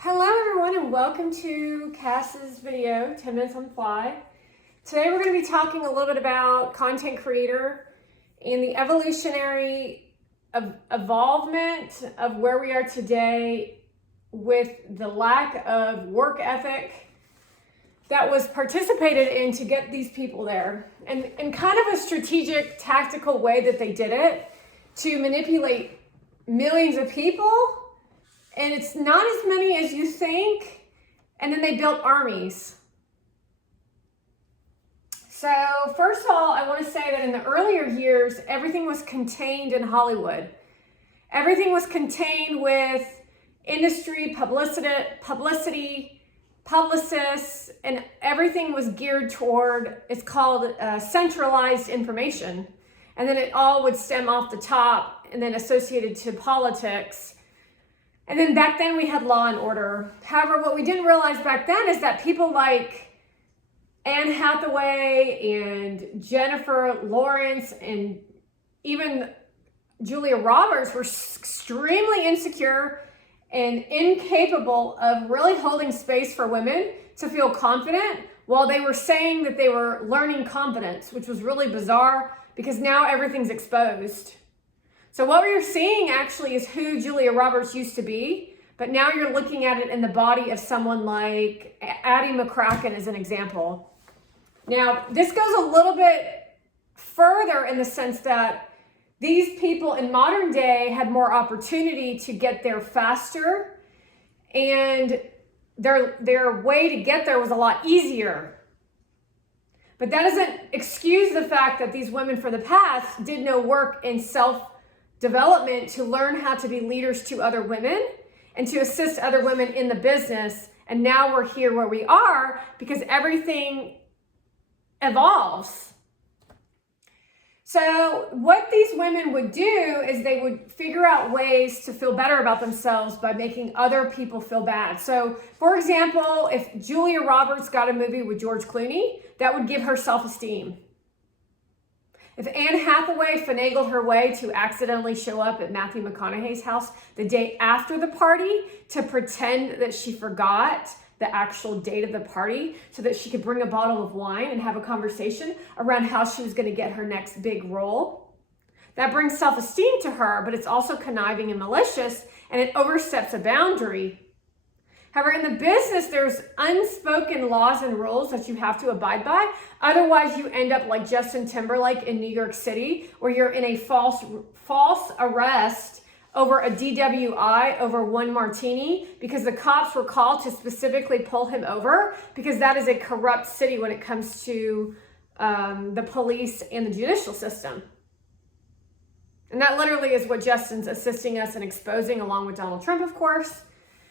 Hello everyone and welcome to Cass's video, 10 Minutes on the Fly. Today we're going to be talking a little bit about content creator and the evolutionary evolvement of where we are today with the lack of work ethic that was participated in to get these people there. And in kind of a strategic, tactical way that they did it to manipulate millions of people. And it's not as many as you think. And then they built armies. So first of all, I want to say that in the earlier years, everything was contained in Hollywood. Everything was contained with industry, publicity, publicists, and everything was geared toward, it's called centralized information. And then it all would stem off the top and then associated to politics. And then back then we had law and order. However, what we didn't realize back then is that people like Anne Hathaway and Jennifer Lawrence and even Julia Roberts were extremely insecure and incapable of really holding space for women to feel confident while they were saying that they were learning confidence, which was really bizarre because now everything's exposed. So what you're seeing actually is who Julia Roberts used to be, but now you're looking at it in the body of someone like Addie McCracken as an example. Now, this goes a little bit further in the sense that these people in modern day had more opportunity to get there faster, and their way to get there was a lot easier. But that doesn't excuse the fact that these women from the past did no work in self-development to learn how to be leaders to other women and to assist other women in the business. And now we're here where we are because everything evolves. So what these women would do is they would figure out ways to feel better about themselves by making other people feel bad. So for example, if Julia Roberts got a movie with George Clooney, that would give her self-esteem. If Anne Hathaway finagled her way to accidentally show up at Matthew McConaughey's house the day after the party to pretend that she forgot the actual date of the party so that she could bring a bottle of wine and have a conversation around how she was going to get her next big role, that brings self-esteem to her, but it's also conniving and malicious, and it oversteps a boundary. However, in the business, there's unspoken laws and rules that you have to abide by. Otherwise, you end up like Justin Timberlake in New York City, where you're in a false arrest over a DWI over one martini because the cops were called to specifically pull him over because that is a corrupt city when it comes to the police and the judicial system. And that literally is what Justin's assisting us in exposing, along with Donald Trump, of course.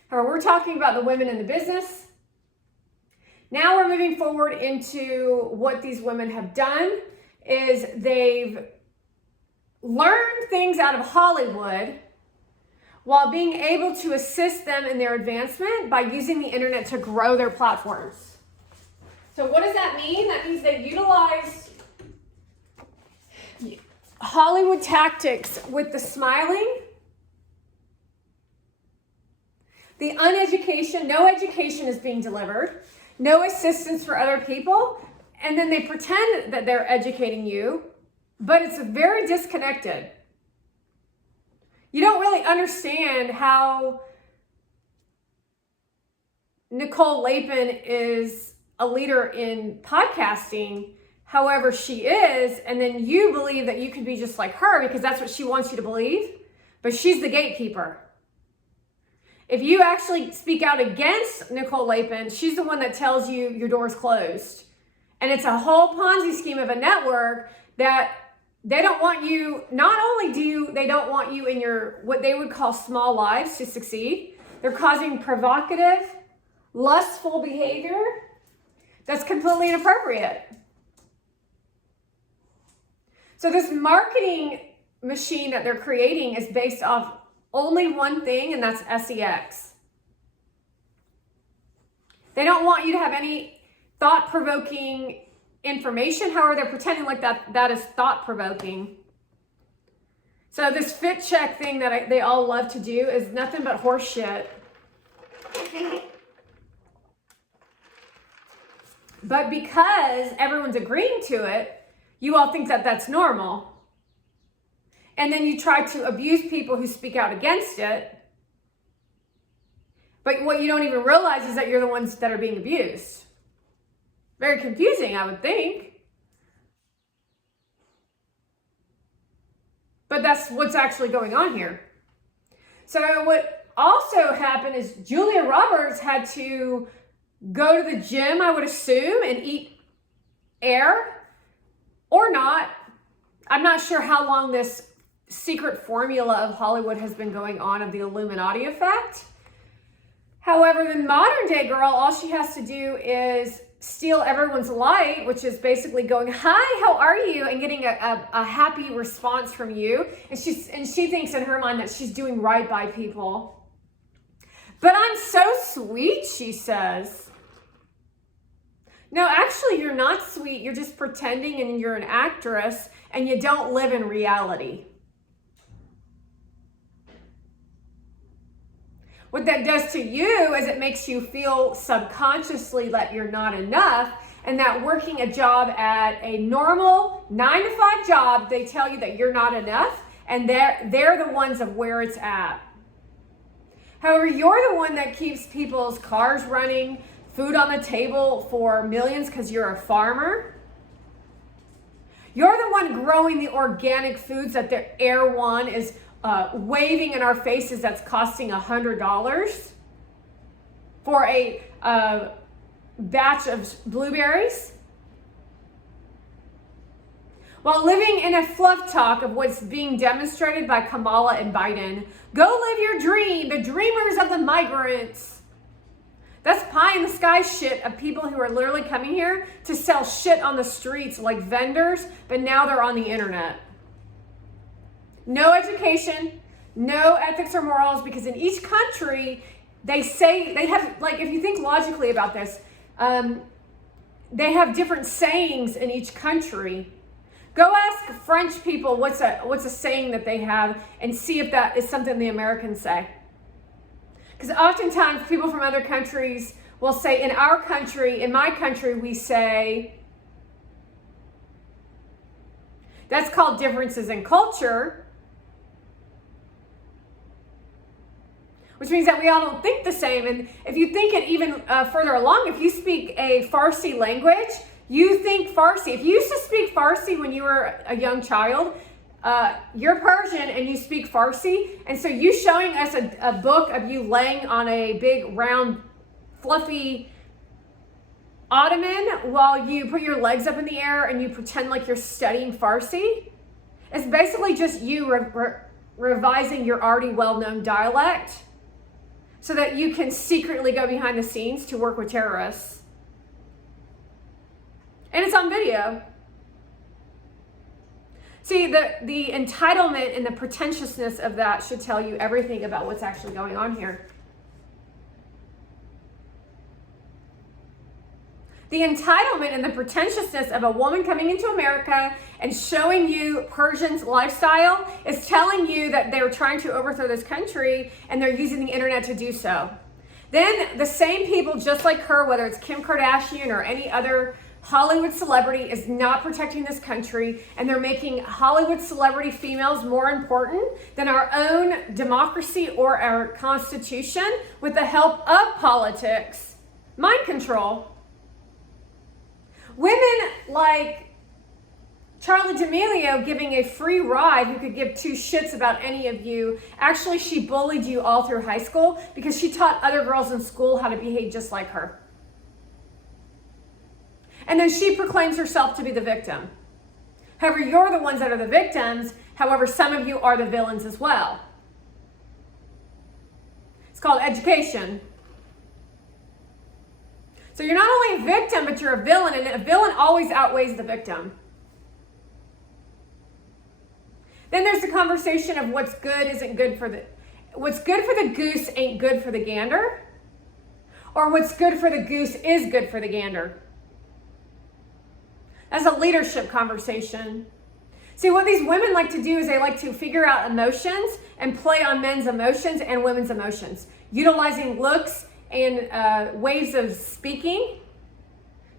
However, we're talking about the women in the business. Now we're moving forward into what these women have done is they've learned things out of Hollywood while being able to assist them in their advancement by using the internet to grow their platforms. So what does that mean? That means they utilize Hollywood tactics with the smiling, the uneducation, no education is being delivered, no assistance for other people, and then they pretend that they're educating you, but it's very disconnected. You don't really understand how Nicole Lapin is a leader in podcasting, however she is, and then you believe that you can be just like her because that's what she wants you to believe, but she's the gatekeeper. If you actually speak out against Nicole Lapin, she's the one that tells you your door's closed. And it's a whole Ponzi scheme of a network that they don't want you, not only they don't want you in your, what they would call small lives to succeed, they're causing provocative, lustful behavior that's completely inappropriate. So this marketing machine that they're creating is based off only one thing, and that's SEX. They don't want you to have any thought-provoking information. However, they're pretending like that is thought-provoking. So this fit check thing that they all love to do is nothing but horse shit. But because everyone's agreeing to it, you all think that that's normal. And then you try to abuse people who speak out against it. But what you don't even realize is that you're the ones that are being abused. Very confusing, I would think. But that's what's actually going on here. So what also happened is Julia Roberts had to go to the gym, I would assume, and eat air or not. I'm not sure how long this secret formula of Hollywood has been going on of the Illuminati effect. However, the modern day girl, all she has to do is steal everyone's light, which is basically going, hi, how are you? And getting a happy response from you. And she thinks in her mind that she's doing right by people. But I'm so sweet, she says. No, actually, you're not sweet. You're just pretending and you're an actress and you don't live in reality. What that does to you is it makes you feel subconsciously that you're not enough, and that working a job at a normal 9-to-5 job, they tell you that you're not enough, and they're the ones of where it's at. However, you're the one that keeps people's cars running, food on the table for millions because you're a farmer. You're the one growing the organic foods that the Air One is waving in our faces that's costing $100 for a batch of blueberries. While living in a fluff talk of what's being demonstrated by Kamala and Biden, go live your dream, the dreamers of the migrants. That's pie in the sky shit of people who are literally coming here to sell shit on the streets like vendors, but now they're on the internet. No education, no ethics or morals, because in each country, they say, they have, like, if you think logically about this, they have different sayings in each country. Go ask French people what's a saying that they have and see if that is something the Americans say. Because oftentimes people from other countries will say, in our country, in my country, we say, that's called differences in culture. Which means that we all don't think the same. And if you think it even further along, if you speak a Farsi language, you think Farsi. If you used to speak Farsi when you were a young child, you're Persian and you speak Farsi. And so you showing us a book of you laying on a big, round, fluffy ottoman while you put your legs up in the air and you pretend like you're studying Farsi, it's basically just you revising your already well-known dialect so that you can secretly go behind the scenes to work with terrorists. And it's on video. See, the entitlement and the pretentiousness of that should tell you everything about what's actually going on here. The entitlement and the pretentiousness of a woman coming into America and showing you Persian's lifestyle is telling you that they're trying to overthrow this country and they're using the internet to do so. Then the same people just like her, whether it's Kim Kardashian or any other Hollywood celebrity, is not protecting this country, and they're making Hollywood celebrity females more important than our own democracy or our Constitution with the help of politics. Mind control. Women like Charli D'Amelio giving a free ride who could give two shits about any of you. Actually, she bullied you all through high school because she taught other girls in school how to behave just like her. And then she proclaims herself to be the victim. However, you're the ones that are the victims. However, some of you are the villains as well. It's called education. So you're not only a victim, but you're a villain, and a villain always outweighs the victim. Then there's the conversation of what's good isn't good for what's good for the goose ain't good for the gander, or what's good for the goose is good for the gander. That's a leadership conversation. See, what these women like to do is they like to figure out emotions and play on men's emotions and women's emotions, utilizing looks and ways of speaking.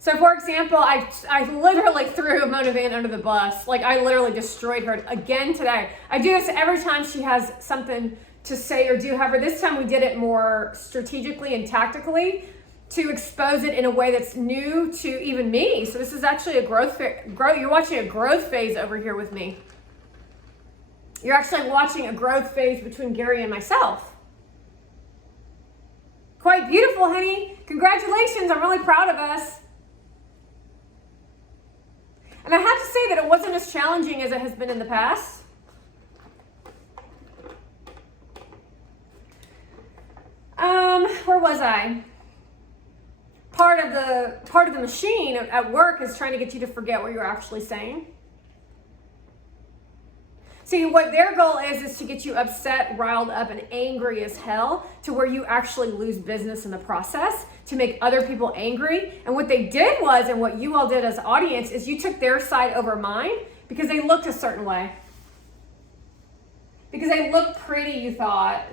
So for example, I literally threw Mona Van under the bus. Like I literally destroyed her again today. I do this every time she has something to say or do. However, this time we did it more strategically and tactically to expose it in a way that's new to even me. So this is actually a growth. You're watching a growth phase over here with me. You're actually watching a growth phase between Gary and myself. Quite beautiful, honey. Congratulations. I'm really proud of us. And I have to say that it wasn't as challenging as it has been in the past. Where was I? Part of the machine at work is trying to get you to forget what you're actually saying. See, what their goal is to get you upset, riled up, and angry as hell to where you actually lose business in the process, to make other people angry. And what they did was, and what you all did as audience, is you took their side over mine because they looked a certain way. Because they looked pretty, you thought.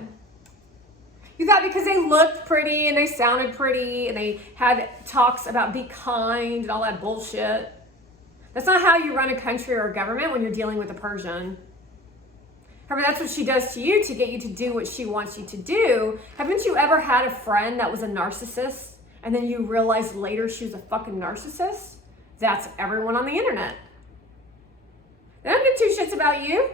You thought because they looked pretty and they sounded pretty and they had talks about be kind and all that bullshit. That's not how you run a country or a government when you're dealing with a Persian. However, that's what she does to you to get you to do what she wants you to do. Haven't you ever had a friend that was a narcissist and then you realized later she was a fucking narcissist? That's everyone on the internet. They don't give two shits about you.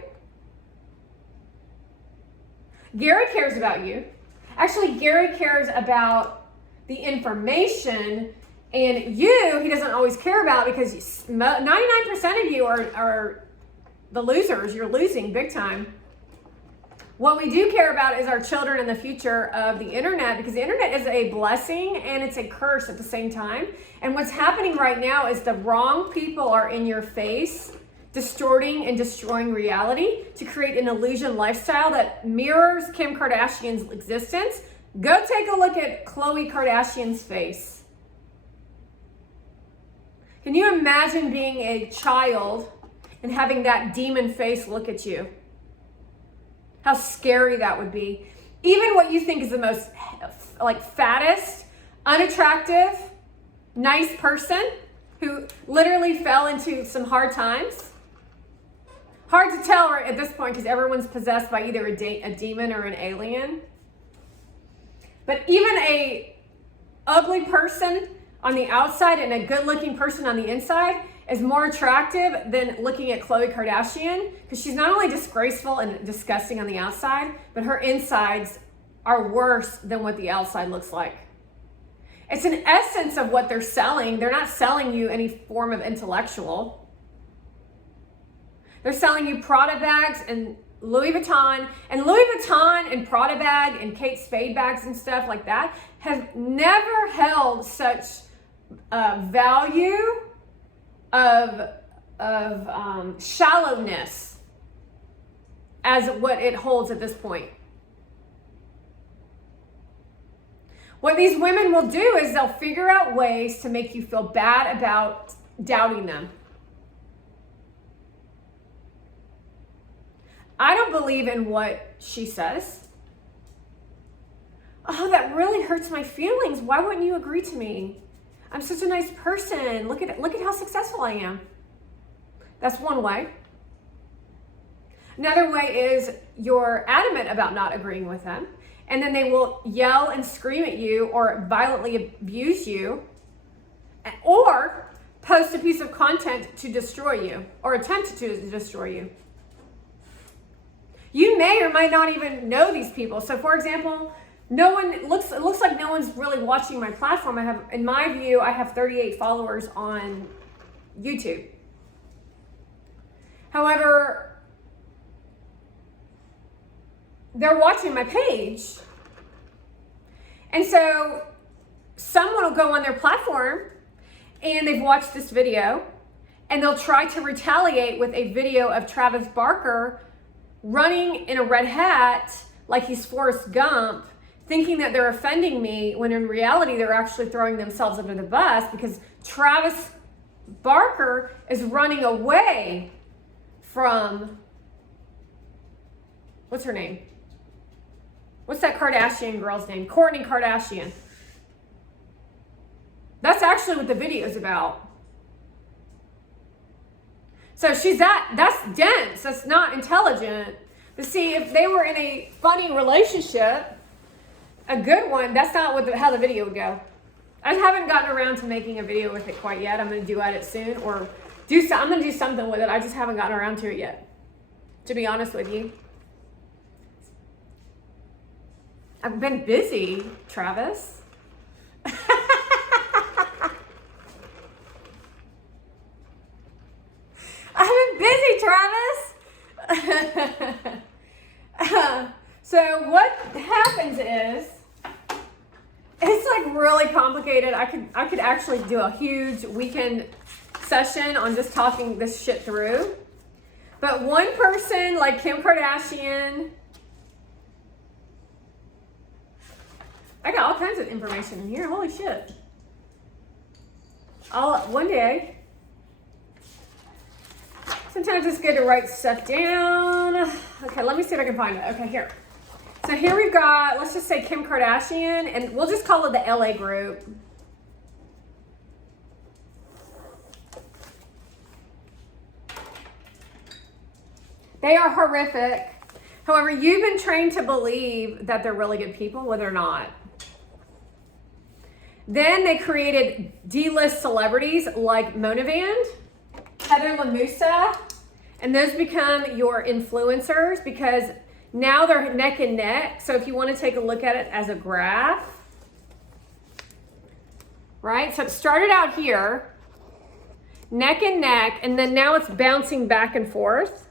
Gary cares about you. Actually, Gary cares about the information, and you, he doesn't always care about, because 99% of you are the losers. You're losing big time. What we do care about is our children and the future of the internet, because the internet is a blessing and it's a curse at the same time. And what's happening right now is the wrong people are in your face, distorting and destroying reality to create an illusion lifestyle that mirrors Kim Kardashian's existence. Go take a look at Khloe Kardashian's face. Can you imagine being a child and having that demon face look at you? How scary that would be. Even what you think is the most fattest, unattractive, nice person who literally fell into some hard times. Hard to tell at this point because everyone's possessed by either a demon or an alien. But even a ugly person on the outside and a good-looking person on the inside is more attractive than looking at Khloe Kardashian, because she's not only disgraceful and disgusting on the outside, but her insides are worse than what the outside looks like. It's an essence of what they're selling. They're not selling you any form of intellectual. They're selling you Prada bags and Louis Vuitton. And Louis Vuitton and Prada bag and Kate Spade bags and stuff like that have never held such value of shallowness as what it holds at this point. What these women will do is they'll figure out ways to make you feel bad about doubting them. I don't believe in what she says. Oh, that really hurts my feelings. Why wouldn't you agree to me? I'm such a nice person. Look at how successful I am. That's one way. Another way is you're adamant about not agreeing with them, and then they will yell and scream at you or violently abuse you, or post a piece of content to destroy you or attempt to destroy you. You may or might not even know these people. So for example, it looks like no one's really watching my platform. In my view, I have 38 followers on YouTube. However, they're watching my page. And so someone will go on their platform and they've watched this video and they'll try to retaliate with a video of Travis Barker running in a red hat like he's Forrest Gump, thinking that they're offending me, when in reality they're actually throwing themselves under the bus, because Travis Barker is running away from, what's her name? What's that Kardashian girl's name? Kourtney Kardashian. That's actually what the video is about. So that's dense, that's not intelligent. But see, if they were in a funny relationship, a good one, that's not how the video would go. I haven't gotten around to making a video with it quite yet. I'm going to do it soon, or I'm going to do something with it. I just haven't gotten around to it yet, to be honest with you. I've been busy, Travis. I've been busy, Travis. So what happens is, it's like really complicated. I could actually do a huge weekend session on just talking this shit through. But one person like Kim Kardashian, I got all kinds of information in here. Holy shit. One day. Sometimes it's good to write stuff down. Okay, let me see if I can find it. Okay, here. So here we've got, let's just say Kim Kardashian, and we'll just call it the LA group. They are horrific. However, you've been trained to believe that they're really good people when they're not. Then they created D-list celebrities like Monavand, Heather LaMusa, and those become your influencers because now they're neck and neck. So if you want to take a look at it as a graph, right? So it started out here, neck and neck, and then now it's bouncing back and forth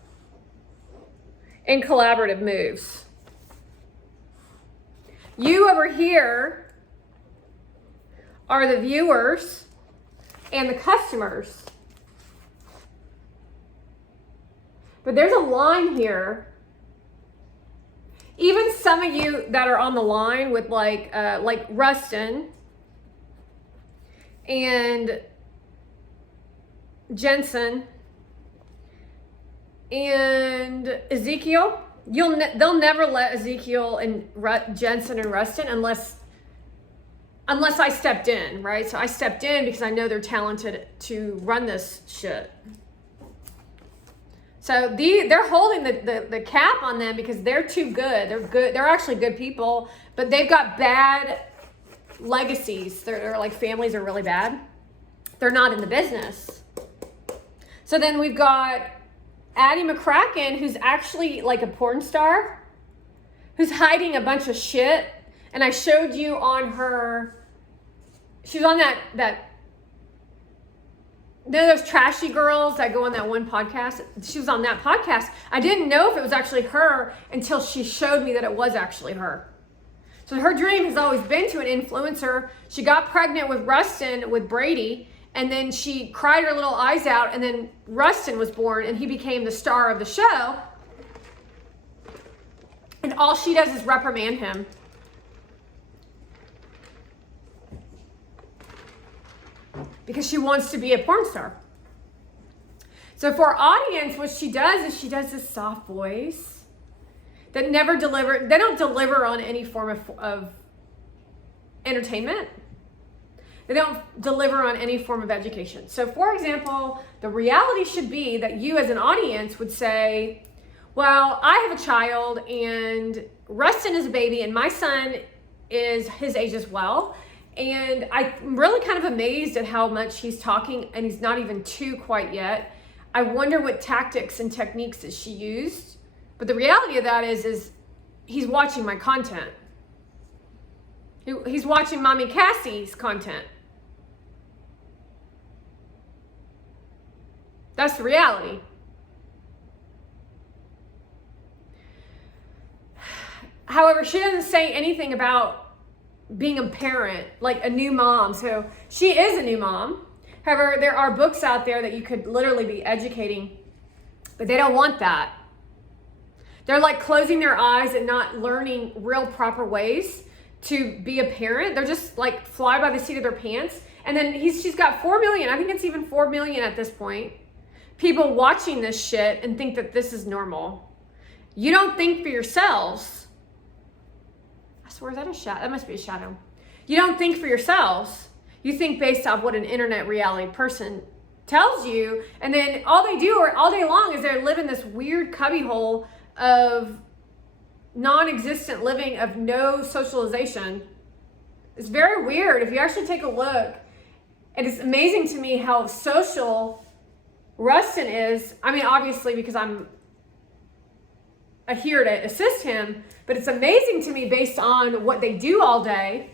in collaborative moves. You over here are the viewers and the customers. But there's a line here. Even some of you that are on the line with like Rustin and Jensen and Ezekiel, they'll never let Ezekiel and Jensen and Rustin unless I stepped in, right? So I stepped in because I know they're talented to run this shit. So they're holding the cap on them because they're too good. They're good. They're actually good people, but they've got bad legacies. They're like families are really bad. They're not in the business. So then we've got Addie McCracken, who's actually like a porn star, who's hiding a bunch of shit. And I showed you on her, she was on that those trashy girls that go on that one podcast. She was on that podcast. I didn't know if it was actually her until she showed me that it was actually her. So her dream has always been to an influencer. She got pregnant with Rustin, with Brady, and then she cried her little eyes out, and then Rustin was born, and he became the star of the show. And all she does is reprimand him. Because she wants to be a porn star. So for our audience, what she does is she does this soft voice that never deliver. They don't deliver on any form of entertainment. They don't deliver on any form of education. So for example, the reality should be that you as an audience would say, well, I have a child and Rustin is a baby and my son is his age as well. And I'm really kind of amazed at how much he's talking, and he's not even 2 quite yet. I wonder what tactics and techniques that she used. But the reality of that is he's watching my content. He's watching Mommy Cassie's content. That's the reality. However, she doesn't say anything about being a parent, like a new mom. So she is a new mom. However, there are books out there that you could literally be educating, but they don't want that. They're like closing their eyes and not learning real proper ways to be a parent. They're just like fly by the seat of their pants. And then she's got 4 million, I think it's even 4 million at this point, people watching this shit and think that this is normal. You don't think for yourselves. I swear, is that a shadow? That must be a shadow. You don't think for yourselves. You think based off what an internet reality person tells you, and then all they do all day long is they live in this weird cubbyhole of non-existent living, of no socialization. It's very weird if you actually take a look. And it's amazing to me how social Rustin is. I mean, obviously because I'm here to assist him, but it's amazing to me based on what they do all day,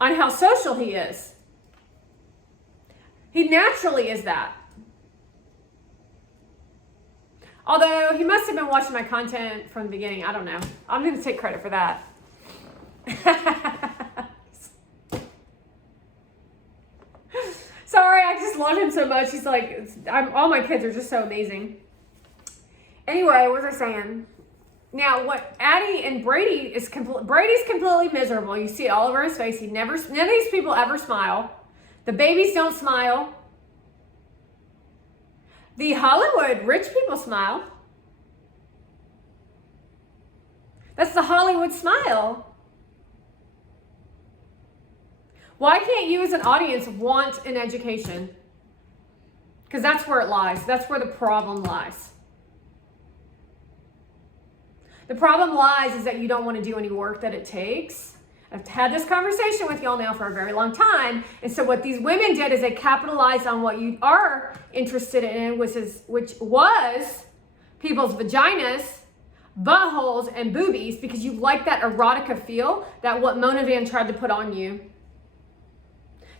on how social he is. He naturally is that. Although he must have been watching my content from the beginning. I don't know. I'm going to take credit for that. Sorry, I just love him so much. He's like, all my kids are just so amazing. Anyway, what was I saying? Now, what Addie and Brady is Brady's completely miserable. You see it all over his face. None of these people ever smile. The babies don't smile. The Hollywood rich people smile. That's the Hollywood smile. Why can't you as an audience want an education? Because that's where it lies. That's where the problem lies. The problem lies is that you don't want to do any work that it takes. I've had this conversation with y'all now for a very long time. And so what these women did is they capitalized on what you are interested in, which was people's vaginas, buttholes, and boobies, because you like that erotica feel that what Mona Van tried to put on you.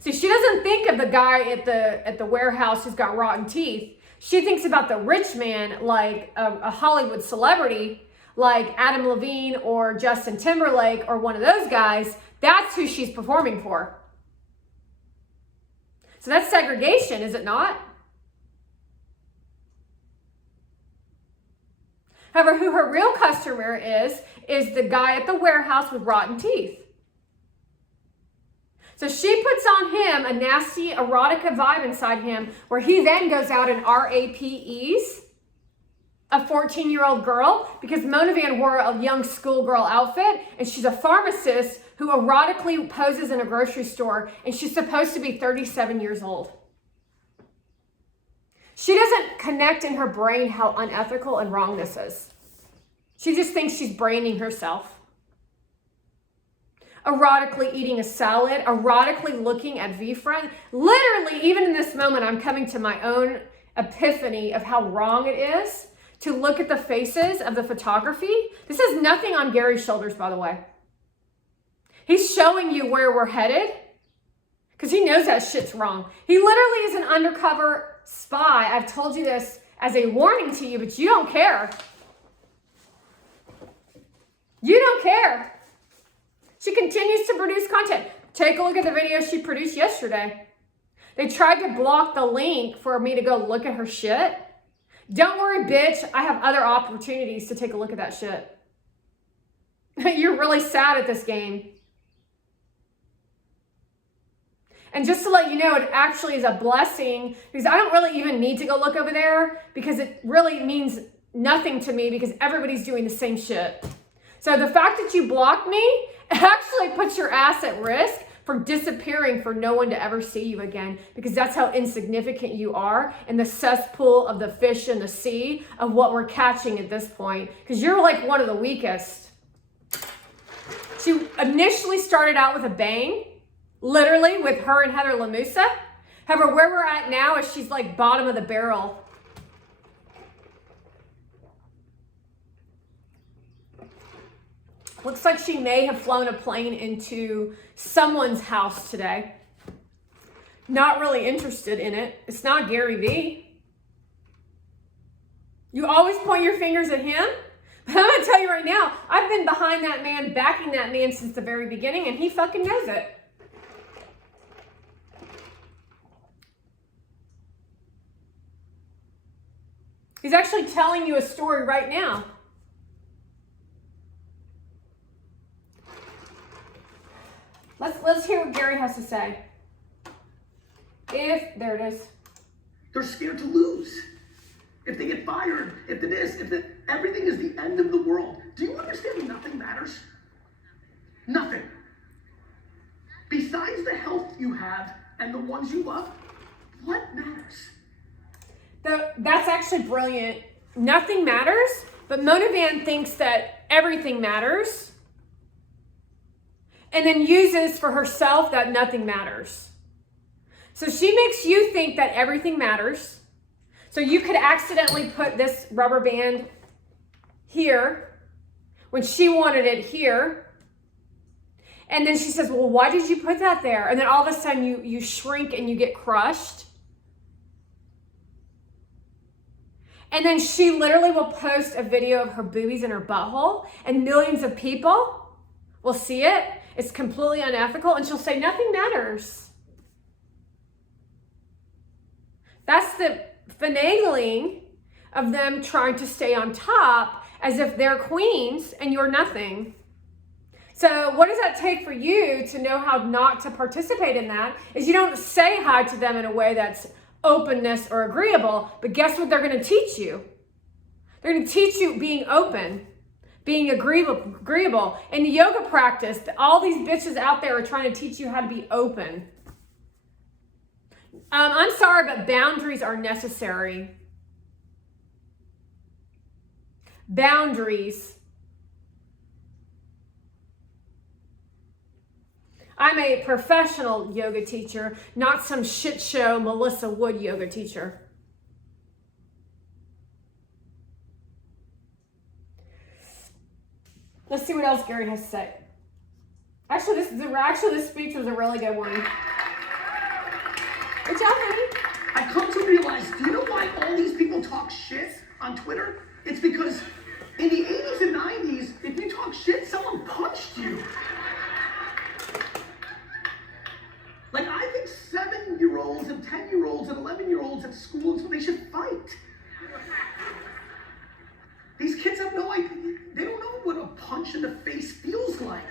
See, she doesn't think of the guy at the warehouse who's got rotten teeth. She thinks about the rich man, like a Hollywood celebrity, like Adam Levine or Justin Timberlake or one of those guys. That's who she's performing for. So that's segregation, is it not? However, who her real customer is the guy at the warehouse with rotten teeth. So she puts on him a nasty erotica vibe inside him, where he then goes out and RAPEs a 14-year-old girl, because Mona Van wore a young schoolgirl outfit, and she's a pharmacist who erotically poses in a grocery store, and she's supposed to be 37 years old. She doesn't connect in her brain how unethical and wrong this is. She just thinks she's branding herself. Erotically eating a salad, erotically looking at VFriend. Literally, even in this moment, I'm coming to my own epiphany of how wrong it is to look at the faces of the photography. This is nothing on Gary's shoulders, by the way. He's showing you where we're headed because he knows that shit's wrong. He literally is an undercover spy. I've told you this as a warning to you, but you don't care. You don't care. She continues to produce content. Take a look at the video she produced yesterday. They tried to block the link for me to go look at her shit. Don't worry, bitch. I have other opportunities to take a look at that shit. You're really sad at this game. And just to let you know, it actually is a blessing, because I don't really even need to go look over there, because it really means nothing to me, because everybody's doing the same shit. So the fact that you blocked me actually puts your ass at risk for disappearing, for no one to ever see you again, because that's how insignificant you are in the cesspool of the fish in the sea of what we're catching at this point, because you're like one of the weakest. She initially started out with a bang, literally with her and Heather Lamusa. However, where we're at now is she's like bottom of the barrel. Looks like she may have flown a plane into someone's house today. Not really interested in it. It's not Gary Vee. You always point your fingers at him. But I'm going to tell you right now, I've been behind that man, backing that man since the very beginning, and he fucking knows it. He's actually telling you a story right now. Let's hear what Gary has to say. There it is. They're scared to lose. If they get fired, if everything is the end of the world. Do you understand nothing matters? Nothing. Besides the health you have and the ones you love, what matters? That's actually brilliant. Nothing matters, but Mona Van thinks that everything matters and then uses for herself that nothing matters. So she makes you think that everything matters. So you could accidentally put this rubber band here when she wanted it here. And then she says, well, why did you put that there? And then all of a sudden you shrink and you get crushed. And then she literally will post a video of her boobies and her butthole, and millions of people will see it. It's completely unethical. And she'll say, nothing matters. That's the finagling of them trying to stay on top as if they're queens and you're nothing. So what does that take for you to know how not to participate in that? Is you don't say hi to them in a way that's openness or agreeable, but guess what they're going to teach you? They're going to teach you being open, being agreeable. In the yoga practice, all these bitches out there are trying to teach you how to be open. I'm sorry, but boundaries are necessary. Boundaries. I'm a professional yoga teacher, not some shit show Melissa Wood yoga teacher. Let's see what else Gary has to say. Actually, this speech was a really good one. Good job, honey. I've come to realize, do you know why all these people talk shit on Twitter? It's because in the 80s and 90s, if you talk shit, someone punched you. Like, I think 7-year-olds and 10-year-olds and 11-year-olds at school is when they should fight. These kids have no idea. They don't know what a punch in the face feels like.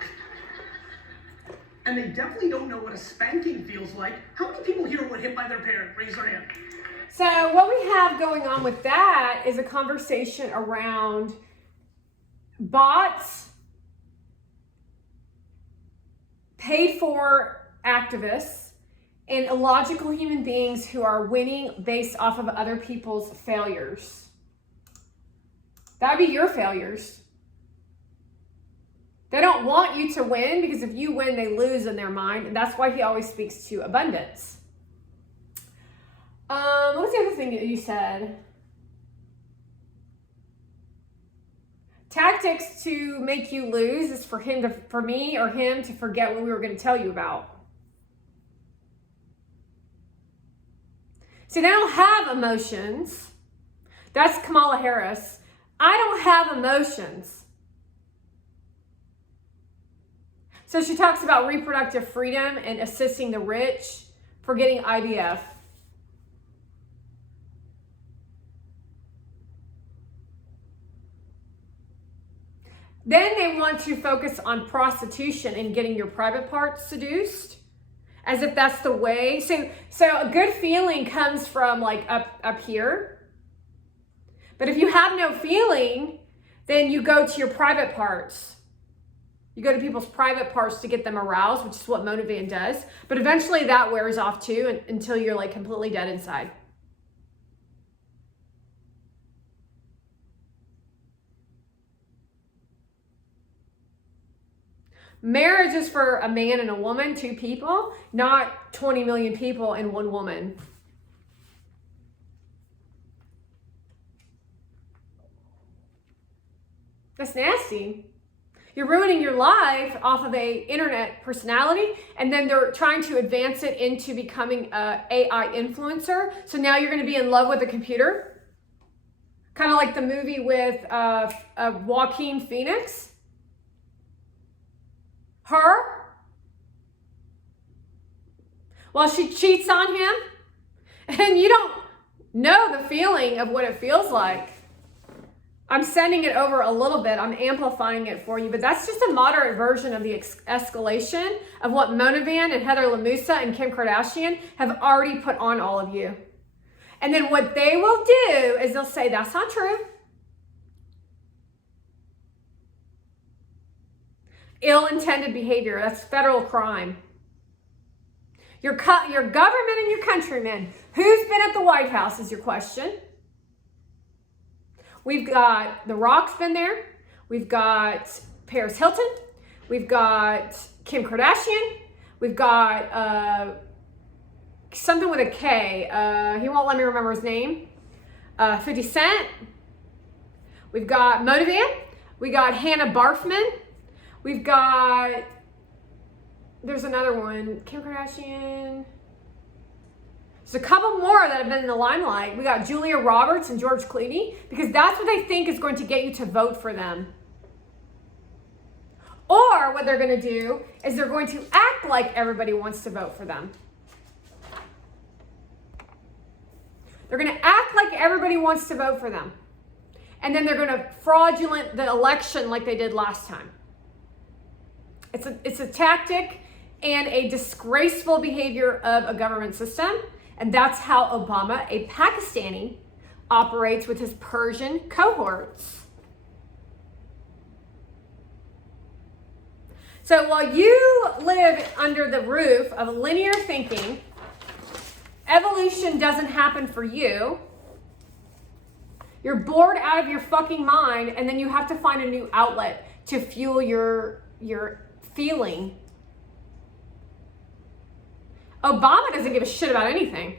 And they definitely don't know what a spanking feels like. How many people here were hit by their parent? Raise their hand. So what we have going on with that is a conversation around bots, paid for activists, and illogical human beings who are winning based off of other people's failures. That would be your failures. They don't want you to win because if you win, they lose in their mind. And that's why he always speaks to abundance. What was the other thing that you said? Tactics to make you lose is for me or him to forget what we were going to tell you about. See, they don't have emotions. That's Kamala Harris. I don't have emotions. So she talks about reproductive freedom and assisting the rich for getting IVF. Then they want to focus on prostitution and getting your private parts seduced, as if that's the way. So a good feeling comes from like up here. But if you have no feeling, then you go to your private parts. You go to people's private parts to get them aroused, which is what Mona Van does. But eventually that wears off too until you're like completely dead inside. Marriage is for a man and a woman, 2 people, not 20 million people and 1 woman. That's nasty. You're ruining your life off of a internet personality, and then they're trying to advance it into becoming a AI influencer. So now you're going to be in love with a computer, kind of like the movie with Joaquin Phoenix. Her, while she cheats on him, and you don't know the feeling of what it feels like. I'm sending it over a little bit. I'm amplifying it for you, but that's just a moderate version of the escalation of what Mona Van and Heather Lamusa and Kim Kardashian have already put on all of you. And then what they will do is they'll say, that's not true. Ill-intended behavior, that's federal crime. Your government and your countrymen. Who's been at the White House is your question. We've got The Rock's been there. We've got Paris Hilton. We've got Kim Kardashian. We've got something with a K. He won't let me remember his name. 50 Cent. We've got Motivan. We got Hannah Barfman. We've got, there's another one, Kim Kardashian. There's a couple more that have been in the limelight. We got Julia Roberts and George Clooney, because that's what they think is going to get you to vote for them. Or what they're going to do is they're going to act like everybody wants to vote for them. They're going to act like everybody wants to vote for them. And then they're going to fraudulent the election like they did last time. It's a tactic and a disgraceful behavior of a government system. And that's how Obama, a Pakistani, operates with his Persian cohorts. So while you live under the roof of linear thinking, evolution doesn't happen for you. You're bored out of your fucking mind, and then you have to find a new outlet to fuel your feeling. Obama doesn't give a shit about anything.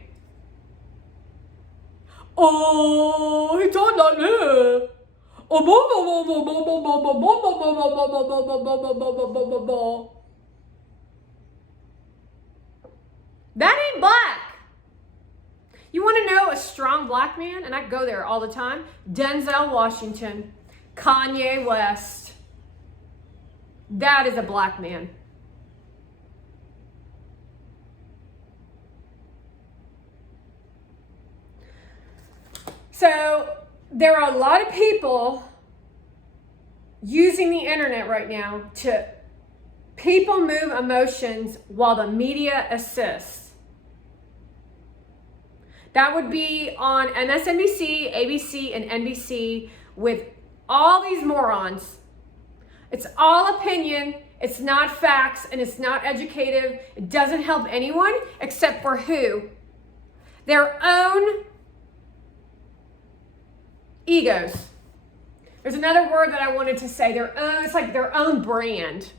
Oh, he talked like that. That ain't black. You want to know a strong black man? And I go there all the time. Denzel Washington, Kanye West. That is a black man. So there are a lot of people using the internet right now to people move emotions while the media assists. That would be on MSNBC, ABC, and NBC with all these morons. It's all opinion. It's not facts, and it's not educative. It doesn't help anyone except for who? Their own egos. There's another word that I wanted to say. Their own. It's like their own brand.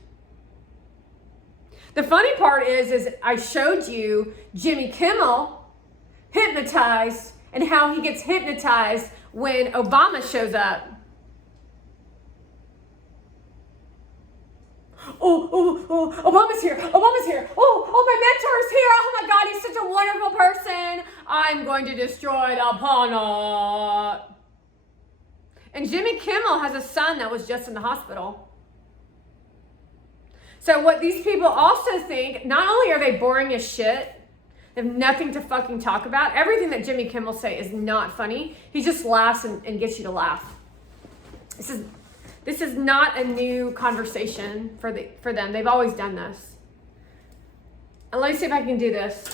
The funny part is I showed you Jimmy Kimmel hypnotized and how he gets hypnotized when Obama shows up. Oh, Obama's here. Obama's here. Oh, my mentor is here. Oh my God, he's such a wonderful person. I'm going to destroy the planet. And Jimmy Kimmel has a son that was just in the hospital. So what these people also think, not only are they boring as shit, they have nothing to fucking talk about. Everything that Jimmy Kimmel say is not funny. He just laughs and gets you to laugh. This is not a new conversation for them. They've always done this. And let me see if I can do this.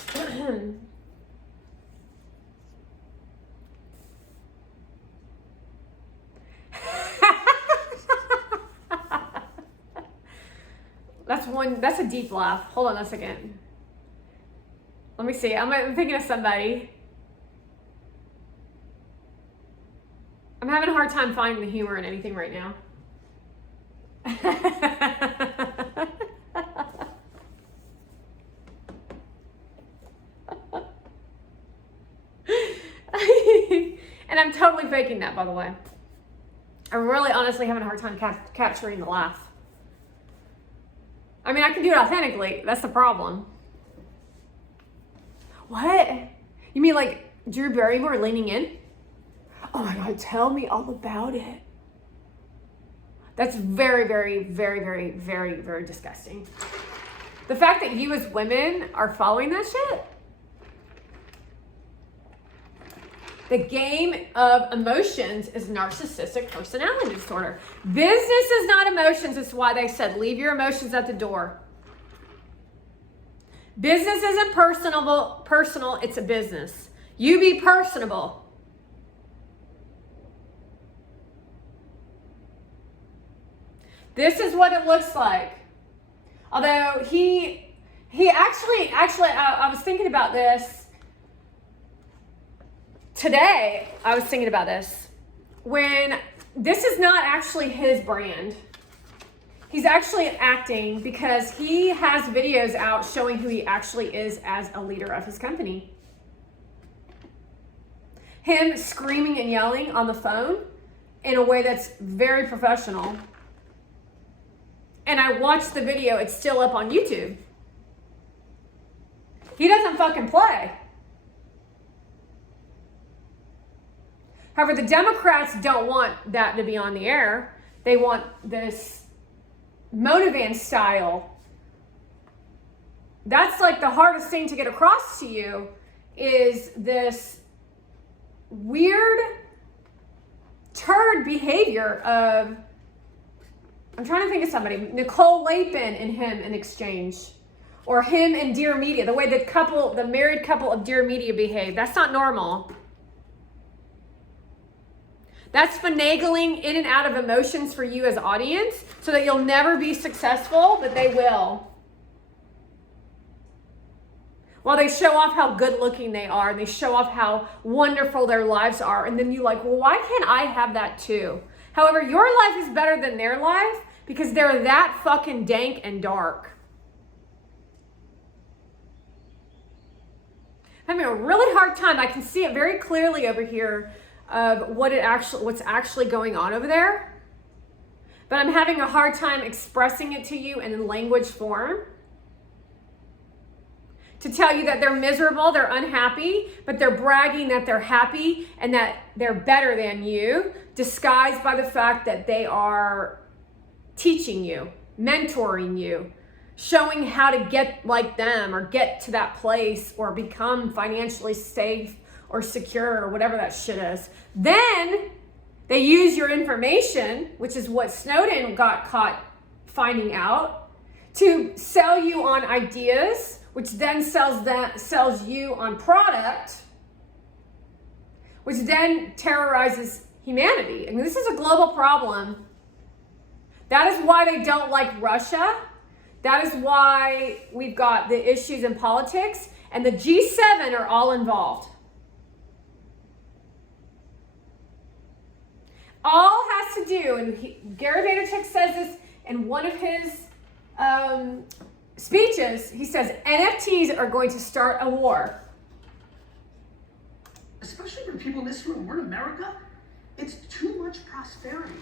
That's a deep laugh. Hold on a second. Let me see. I'm thinking of somebody. I'm having a hard time finding the humor in anything right now. And I'm totally faking that, by the way. I'm really honestly having a hard time capturing the laugh. I mean, I can do it authentically. That's the problem. What? You mean like Drew Barrymore leaning in? Oh my God, tell me all about it. That's very, very, very, very, very, very disgusting. The fact that you as women are following that shit. The game of emotions is narcissistic personality disorder. Business is not emotions. It's why they said leave your emotions at the door. Business isn't personal, it's a business. You be personable. This is what it looks like. Although he He actually, I was thinking about this today. I was thinking about this when this is not actually his brand. He's actually acting because he has videos out showing who he actually is as a leader of his company. Him screaming and yelling on the phone in a way that's very professional. And I watched the video, it's still up on YouTube. He doesn't fucking play. However, the Democrats don't want that to be on the air. They want this Motivan style. That's like the hardest thing to get across to you is this weird turd behavior of, I'm trying to think of somebody, Nicole Lapin and him in exchange, or him and Dear Media, the way the married couple of Dear Media behave. That's not normal. That's finagling in and out of emotions for you as audience so that you'll never be successful, but they will. While they show off how good looking they are, and they show off how wonderful their lives are, and then you're like, well, why can't I have that too? However, your life is better than their life because they're that fucking dank and dark. I'm having a really hard time. I can see it very clearly over here of what's actually going on over there. But I'm having a hard time expressing it to you in language form. To tell you that they're miserable, they're unhappy, but they're bragging that they're happy and that they're better than you, disguised by the fact that they are teaching you, mentoring you, showing how to get like them or get to that place or become financially safe or secure or whatever that shit is. Then they use your information, which is what Snowden got caught finding out, to sell you on ideas, which then sells you on product, which then terrorizes humanity. I mean, this is a global problem. That is why they don't like Russia. That is why we've got the issues in politics, and the G7 are all involved. All has to do, and Gary Vaynerchuk says this in one of his speeches. He says NFTs are going to start a war. Especially for people in this room, we're in America, it's too much prosperity.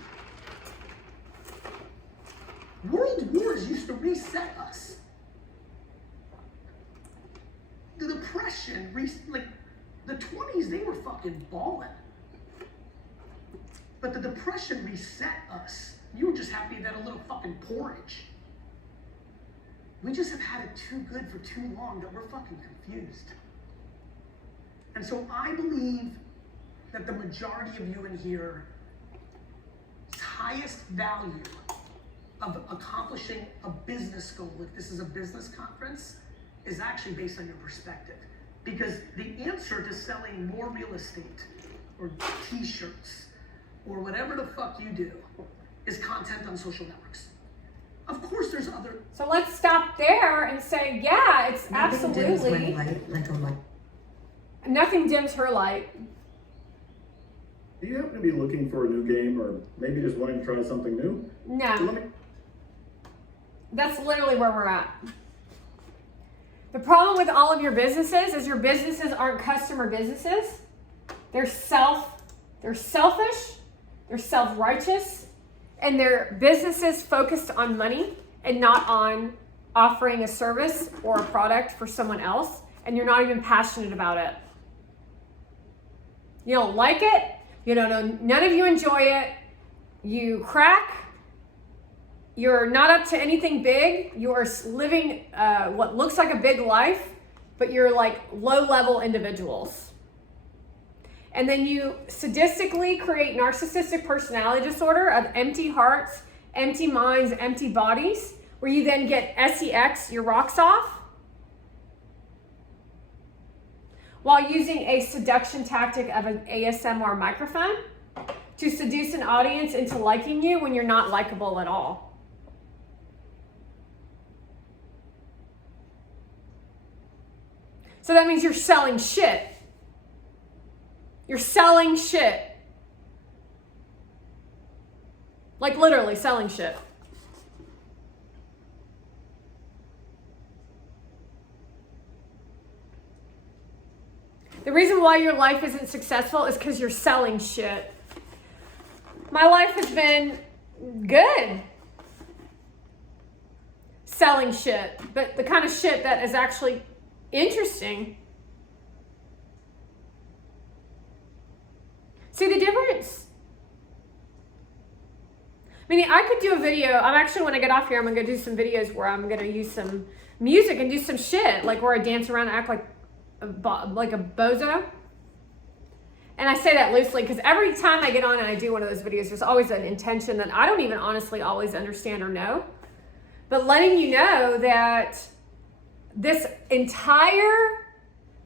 World wars used to reset us. The Depression, like the 20s, they were fucking balling. But the Depression reset us. You were just happy that a little fucking porridge. We just have had it too good for too long that we're fucking confused. And so I believe that the majority of you in here's highest value of accomplishing a business goal, if this is a business conference, is actually based on your perspective. Because the answer to selling more real estate or t-shirts or whatever the fuck you do is content on social networks. Of course there's other... So let's stop there and say, yeah, it's absolutely... Nothing dims her light. Do you happen to be looking for a new game or maybe just wanting to try something new? No. That's literally where we're at. The problem with all of your businesses is your businesses aren't customer businesses. They're selfish, they're self-righteous, and they're businesses focused on money and not on offering a service or a product for someone else, and you're not even passionate about it. You don't like it, you don't know, none of you enjoy it, you crack, you're not up to anything big, you are living what looks like a big life, but you're like low-level individuals. And then you sadistically create narcissistic personality disorder of empty hearts, empty minds, empty bodies, where you then get sex, your rocks off, while using a seduction tactic of an ASMR microphone to seduce an audience into liking you when you're not likable at all. So that means you're selling shit. You're selling shit. Like literally selling shit. The reason why your life isn't successful is because you're selling shit. My life has been good. Selling shit, but the kind of shit that is actually interesting. See the difference? Meaning I could do a video. I'm actually, when I get off here, I'm going to go do some videos where I'm going to use some music and do some shit, like where I dance around and act like a bozo. And I say that loosely because every time I get on and I do one of those videos, there's always an intention that I don't even honestly always understand or know. But letting you know that this entire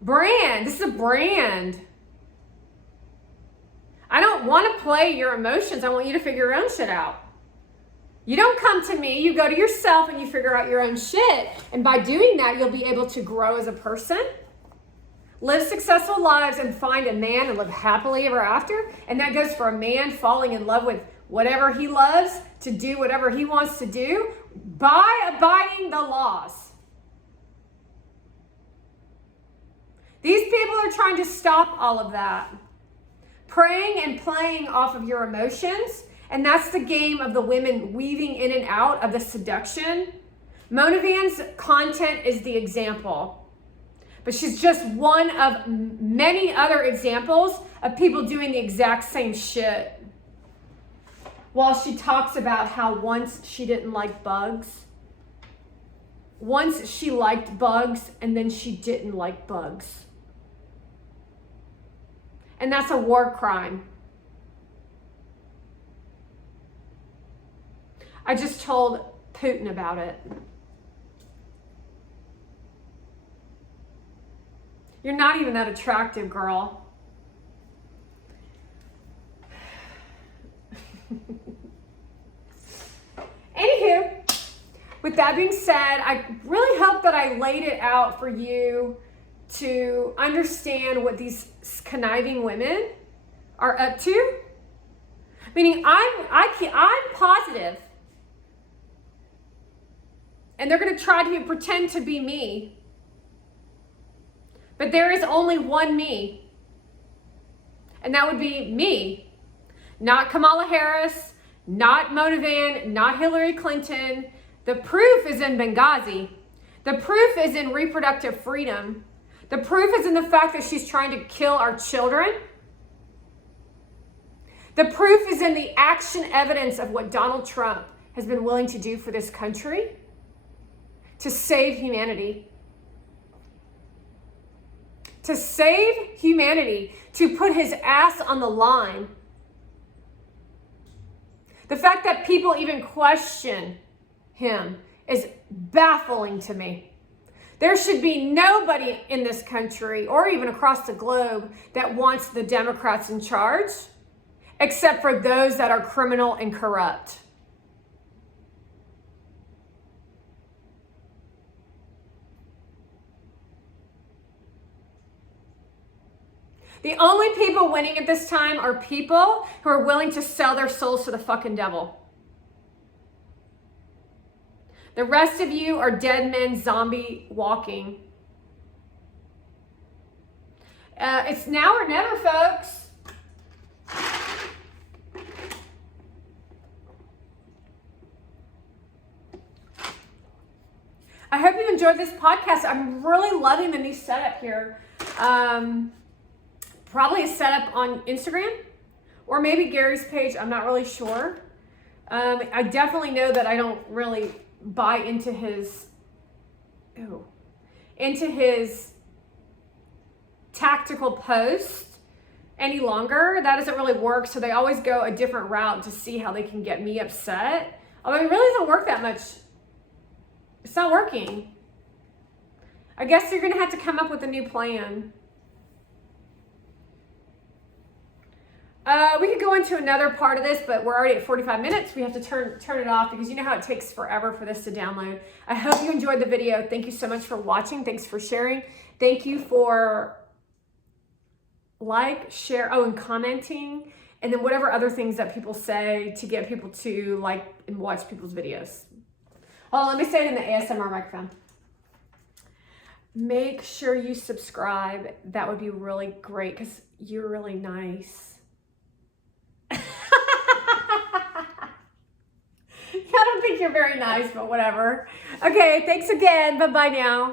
brand, this is a brand. I don't want to play your emotions. I want you to figure your own shit out. You don't come to me, you go to yourself and you figure out your own shit. And by doing that, you'll be able to grow as a person, live successful lives, and find a man and live happily ever after. And that goes for a man falling in love with whatever he loves, to do whatever he wants to do by abiding the laws. These people are trying to stop all of that. Preying and playing off of your emotions. And that's the game of the women weaving in and out of the seduction. Mona Van's content is the example. But she's just one of many other examples of people doing the exact same shit. While she talks about how once she didn't like bugs. Once she liked bugs and then she didn't like bugs. And that's a war crime. I just told Putin about it. You're not even that attractive, girl. Anywho, with that being said, I really hope that I laid it out for you to understand what these conniving women are up to. Meaning, I'm positive, and they're going to try to pretend to be me, but there is only one me, and that would be me, not Kamala Harris, not Mona Van, not Hillary Clinton. The proof is in Benghazi. The proof is in reproductive freedom. The proof is in the fact that she's trying to kill our children. The proof is in the action evidence of what Donald Trump has been willing to do for this country to save humanity. To save humanity, to put his ass on the line. The fact that people even question him is baffling to me. There should be nobody in this country or even across the globe that wants the Democrats in charge, except for those that are criminal and corrupt. The only people winning at this time are people who are willing to sell their souls to the fucking devil. The rest of you are dead men zombie walking. It's now or never, folks. I hope you enjoyed this podcast. I'm really loving the new setup here. Probably a setup on Instagram or maybe Gary's page. I'm not really sure. I definitely know that I don't really buy into his tactical post any longer. That doesn't really work. So they always go a different route to see how they can get me upset. Although it really doesn't work that much. It's not working. I guess you're going to have to come up with a new plan. We could go into another part of this, but we're already at 45 minutes. We have to turn it off because you know how it takes forever for this to download. I hope you enjoyed the video. Thank you so much for watching. Thanks for sharing. Thank you for share, and commenting, and then whatever other things that people say to get people to like and watch people's videos. Oh, let me say it in the ASMR microphone. Make sure you subscribe. That would be really great because you're really nice. I don't think you're very nice, but whatever. Okay, thanks again. Bye-bye now.